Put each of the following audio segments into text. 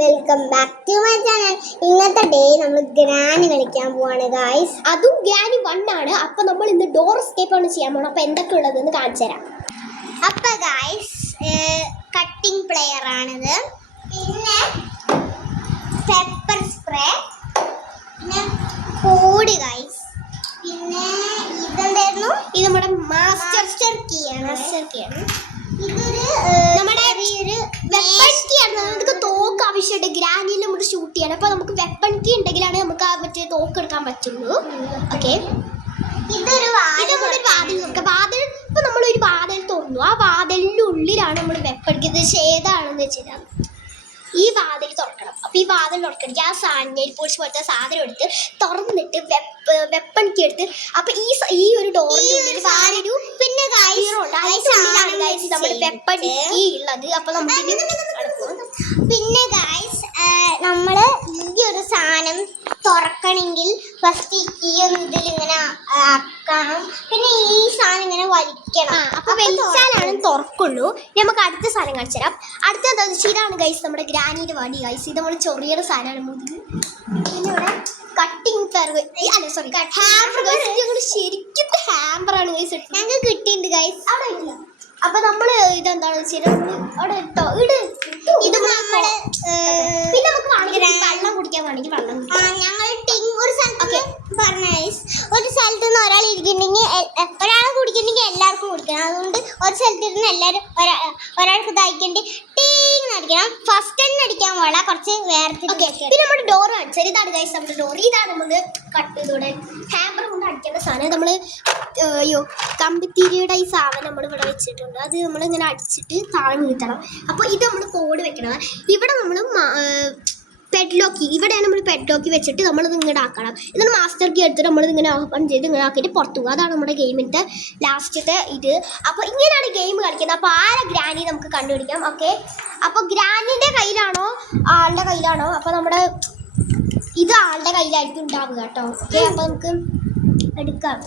Welcome back to my channel. ഇന്നത്തെ day നമ്മൾ Granny കളിക്കാൻ പോവാണ് ഗായ്സ്. അതും ഗ്രാനി 1 ആണ്. അപ്പൊ നമ്മൾ ഇന്ന് ഡോർ എസ്കേപ്പ് ആണ് ചെയ്യാൻ പോകണം. അപ്പൊ എന്തൊക്കെ ഉള്ളതെന്ന് കാണിച്ചു തരാം. അപ്പൊ ഗായ്സ് കട്ടിംഗ് പ്ലെയർ ആണിത്, പിന്നെ പെപ്പർ സ്പ്രേ, പിന്നെ കോഡ് ഗായ്സ്, പിന്നെ ഇതെന്തായിരുന്നു, ഇത് നമ്മുടെ മാസ്റ്റർ കീ ആണ്. ഇതൊരു നമ്മുടെ വെപ്പൺ കീ ആണ്. നമുക്ക് തോക്ക് ആവശ്യമുണ്ട് ഗ്രാനിയിൽ നമുക്ക് ഷൂട്ട് ചെയ്യാൻ. അപ്പൊ നമുക്ക് വെപ്പൺ കീ ഉണ്ടെങ്കിലാണ് നമുക്ക് ആ മറ്റേ തോക്ക് എടുക്കാൻ പറ്റുള്ളൂ. ഓക്കെ, ഇതൊരു വാതിൽ നോക്കാം. വാതിൽ ഇപ്പൊ നമ്മളൊരു വാതിൽ തുറന്നു. ആ വാതിലിന്റെ ഉള്ളിലാണ് നമ്മൾ വെപ്പൺ കീ. ഇത് ഏതാണെന്ന് വെച്ചാൽ ഈ വാതിൽ തുറക്കണം. അപ്പൊ ഈ വാതിൽ തുറക്കണമെങ്കിൽ ആ സാധനം നെയിൽ പോളിഷ് പോലത്തെ സാധനം എടുത്ത് തുറന്നിട്ട് വെപ്പൺ കീ എടുത്ത് അപ്പൊ ഈ ഒരു ഡോറിന്റെ ഉള്ളിൽ വേറൊരു പിന്നെ നമ്മുടെ വെപ്പൺ കീ ഉള്ളത്. അപ്പൊ നമുക്ക് പിന്നെ ഗായ്സ് നമ്മള് ഈ ഒരു സാധനം തുറക്കണമെങ്കിൽ ഫസ്റ്റ് ഈ കീ ഒന്ന് ഇതിലിങ്ങനെ ആക്കണം, പിന്നെ ഈ സാധനം ഇങ്ങനെ വലിക്കണം. അപ്പൊ വലിച്ചാലാണ് തുറക്കുള്ളൂ. നമുക്ക് അടുത്ത സാധനം കാണിച്ചു തരാം. അടുത്ത എന്താ വെച്ചാൽ ഇതാണ് ഗൈസ് നമ്മുടെ ഗ്രാനിയുടെ വടി ഗൈസ്. ഇത് നമ്മൾ ചെറിയൊരു സാധനമാണ് മുതുക്. പിന്നെ ഇവിടെ കട്ടിങ് അല്ല സോറി ഹാമ്പർ ഗൈസ്. ഞങ്ങൾ ശരിക്കും ഹാമ്പർ ആണ് ഗൈസ്. ഞങ്ങൾക്ക് കിട്ടിയിട്ടുണ്ട് ഗൈസ്. അവിടെ ഇല്ല. അപ്പൊ നമ്മള് ഇതെന്താണെന്ന് വെച്ചാൽ അവിടെ ഇട്ടോ ഇത് നമ്മള് പിന്നെ നമുക്ക് വേണമെങ്കിൽ വെള്ളം കുടിക്കാൻ വേണമെങ്കിൽ വെള്ളം ഞങ്ങൾ ഒരു സ്ഥലത്ത് പറഞ്ഞ ഒരു സ്ഥലത്ത് നിന്ന് ഒരാൾ ഇരിക്കുന്നുണ്ടെങ്കിൽ ഒരാളെ കുടിക്കണമെങ്കിൽ എല്ലാവർക്കും കുടിക്കണം. അതുകൊണ്ട് ഒരു സ്ഥലത്ത് ഇരുന്ന് എല്ലാവരും ഒരാൾക്ക് ഇതായിക്കണ്ടി ടീങ് അടിക്കണം. ഫസ്റ്റ് തന്നെ അടിക്കാൻ പോല കുറച്ച് വേർത്തിട്ട്. പിന്നെ നമ്മുടെ ഡോർ കാണിച്ചാൽ ഇതാണ് ഗൈസ് നമ്മുടെ ഡോർ. ഇതാണ് നമ്മൾ കട്ട് ചെയ്തോടെ ഹാമ്പർ കൊണ്ട് അടിക്കേണ്ട സാധനം. നമ്മൾ കമ്പിത്തിരിയുടെ ഈ സാധനം നമ്മൾ ഇവിടെ വെച്ചിട്ടുണ്ട്. അത് നമ്മളിങ്ങനെ അടിച്ചിട്ട് താഴെ വീഴ്ത്തണം. അപ്പോൾ ഇത് നമ്മൾ കോഡ് വെക്കണം. ഇവിടെ നമ്മൾ പെഡ്ലോക്കി, ഇവിടെയാണ് നമ്മൾ പെഡ്ലോക്കി വെച്ചിട്ട് നമ്മളിത് ഇങ്ങനെ ആക്കണം. എന്നിട്ട് മാസ്റ്റർ കീ എടുത്തിട്ട് നമ്മളിത് ഇങ്ങനെ ഓപ്പൺ ചെയ്ത് ഇങ്ങനെ ആക്കിയിട്ട് പുറത്തു പോകുക. അതാണ് നമ്മുടെ ഗെയിമിൻ്റെ ലാസ്റ്റത്തെ ഇത്. അപ്പോൾ ഇങ്ങനെയാണ് ഗെയിം കളിക്കുന്നത്. അപ്പോൾ ആരെ ഗ്രാനി നമുക്ക് കണ്ടുപിടിക്കാം. ഓക്കെ, അപ്പോൾ ഗ്രാനിൻ്റെ കയ്യിലാണോ ആളുടെ കയ്യിലാണോ, അപ്പോൾ നമ്മുടെ ഇത് ആളുടെ കയ്യിലായിരിക്കും ഉണ്ടാവുക കേട്ടോ. ഓക്കെ, അപ്പോൾ നമുക്ക് എടുക്കാം.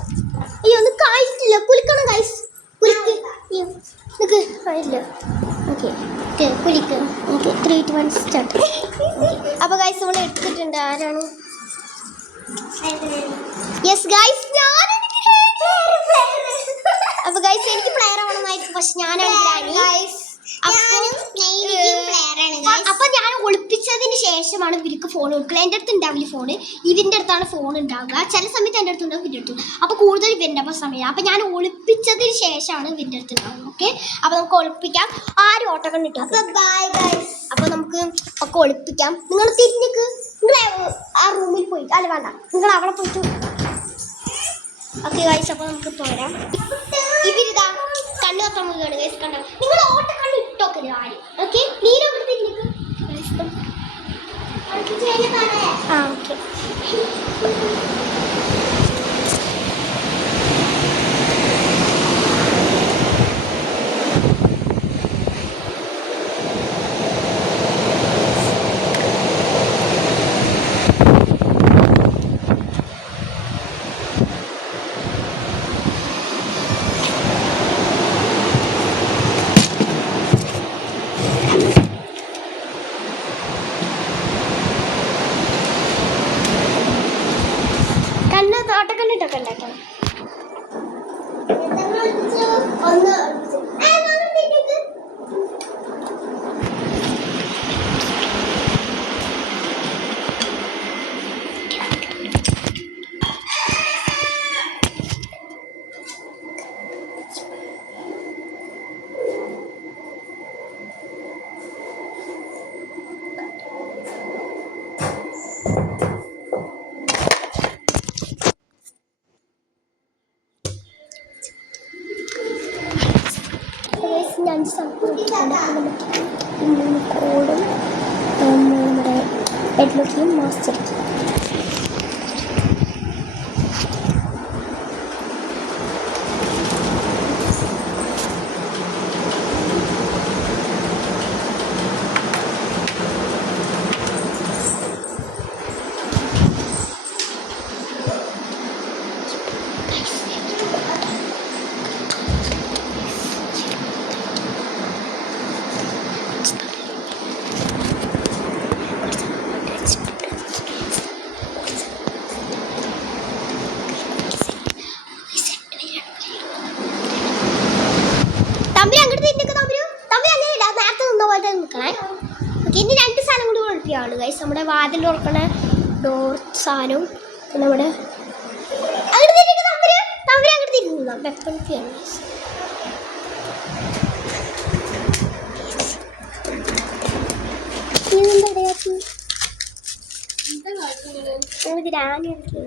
അയ്യോ ഒന്നും കഴിച്ചില്ല, കുലിക്കണം ഗൈസ്. നിനക്ക് കഴിയില്ല. ഓക്കെ കുലിക്ക്. Okay 3, 2, 1 start. അപ്പോൾ ഗൈസ് നമ്മൾ എടുത്തിട്ടുണ്ട്. ആരാണ്? യെസ് ഗൈസ്, അപ്പോൾ ഗൈസ് എനിക്ക് പ്ലെയർ ആവണമെന്നായിരിക്കും, പക്ഷെ ഞാനാണ് ഗ്രാനി. അപ്പൊ ഞാൻ ഒളിപ്പിച്ചതിന് ശേഷമാണ് ഇവർക്ക് ഫോൺ കൊടുക്കുക. എൻ്റെ അടുത്ത് ഉണ്ടാവില്ല ഫോണ്, ഇവൻ്റെ അടുത്താണ് ഫോൺ ഉണ്ടാവുക. ചില സമയത്ത് എൻ്റെ അടുത്ത് ഉണ്ടാവും, ഇവൻ്റെ അടുത്ത്. അപ്പോൾ കൂടുതൽ ഇവൻ്റെ അപ്പോൾ സമയം. അപ്പോൾ ഞാൻ ഒളിപ്പിച്ചതിന് ശേഷമാണ് ഇവൻ്റെ അടുത്ത് ഉണ്ടാവുന്നത്. ഓക്കെ, അപ്പോൾ നമുക്ക് ഒളിപ്പിക്കാം. ആരും ഓട്ടം കിട്ടും. അപ്പോൾ നമുക്ക് ഒക്കെ ഒളിപ്പിക്കാം. നിങ്ങൾ തിരിഞ്ഞേക്ക്, നിങ്ങൾ ആ റൂമിൽ പോയിട്ട് അല്ല വേണ്ട, നിങ്ങൾ അവിടെ പോയിട്ട്. ഓക്കെ ഗൈസ്, അപ്പോൾ നമുക്ക് പോരാം. ഇവരിതാ കണ്ണു കത്താൻ പോവുകയാണ് ഗൈസ്. കണ്ടോ, നിങ്ങൾ ഓട്ടക്കണ്ണ് ഇട്ടോക്കരുത് ആരും. ഓക്കെ, നീരും ഓക്കെ. ഓട്ടക്കണ്ണിട്ടൊക്കെ ഉണ്ടാക്കാം. ഞാൻ 5 സ്ഥലത്ത് 3 കോഡും നമ്മുടെ പെഡ്ലോക്കിയും മാസ്റ്റർ കീ. അവിടെ നിൽക്കണേ. ഓക്കെ, ഇനി 2 സാധനം കൂടി കുഴപ്പമാണ് ഗൈസ്. നമ്മുടെ വാതിൽ തുറക്കണ ഡോർ സാധനവും പിന്നെ നമ്മുടെ അങ്ങോട്ട് തിരിഞ്ഞു വെപ്പൺ ചെയ്യണം ഗൈസ്. ഗ്രാനി ഒക്കെ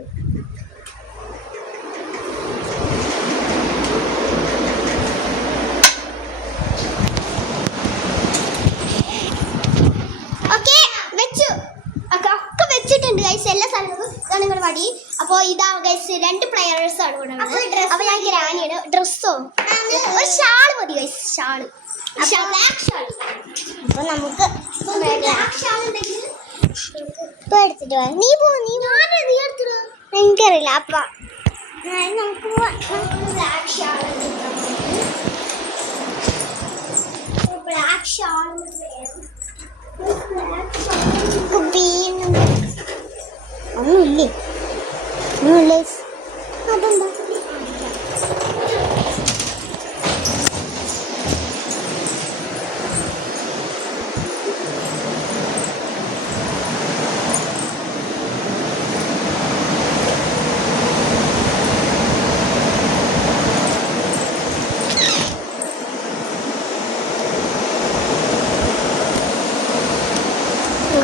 വെച്ചിട്ടുണ്ട് ഗൈസ്. എല്ലാ സ്ഥലങ്ങളും ഇതാണ് നിങ്ങളുടെ വടി. അപ്പോൾ ഇതാ ഗൈസ് 2 പ്ലെയേഴ്സ് ആണ് ഇവിടെ ഉള്ളത്. അപ്പോൾ ഞാൻ ഗ്രാനിയാണ്. ഡ്രസ്സോ ഒരു ഷാൾ മതി ഗൈസ്. Shawl black shawl. അപ്പൊ നമുക്ക് ബ്ലാക്ക് ഷാൾ ഉണ്ടെങ്കിൽ ഇപ്പൊ എടുത്തിട്ട് പോവാം. നീ എടുത്തിട്ട് എനിക്കറിയില്ല. അപ്പൊ നമുക്ക് ബ്ലാക്ക് ഷാൾ ബ്ലാക്ക് ഷാൾ ഒന്നുമില്ലേ? ഒന്നുമില്ലേ? അതെന്താ?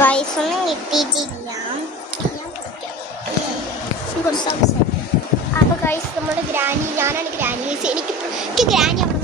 ഗൈസ് ഒന്നും കിട്ടിയിട്ടില്ല. അപ്പോൾ ഗൈസ് നമ്മുടെ ഗ്രാനി, ഞാനാണ് ഗ്രാനി ഗൈസ്. എനിക്ക് ഗ്രാനി അവിടെ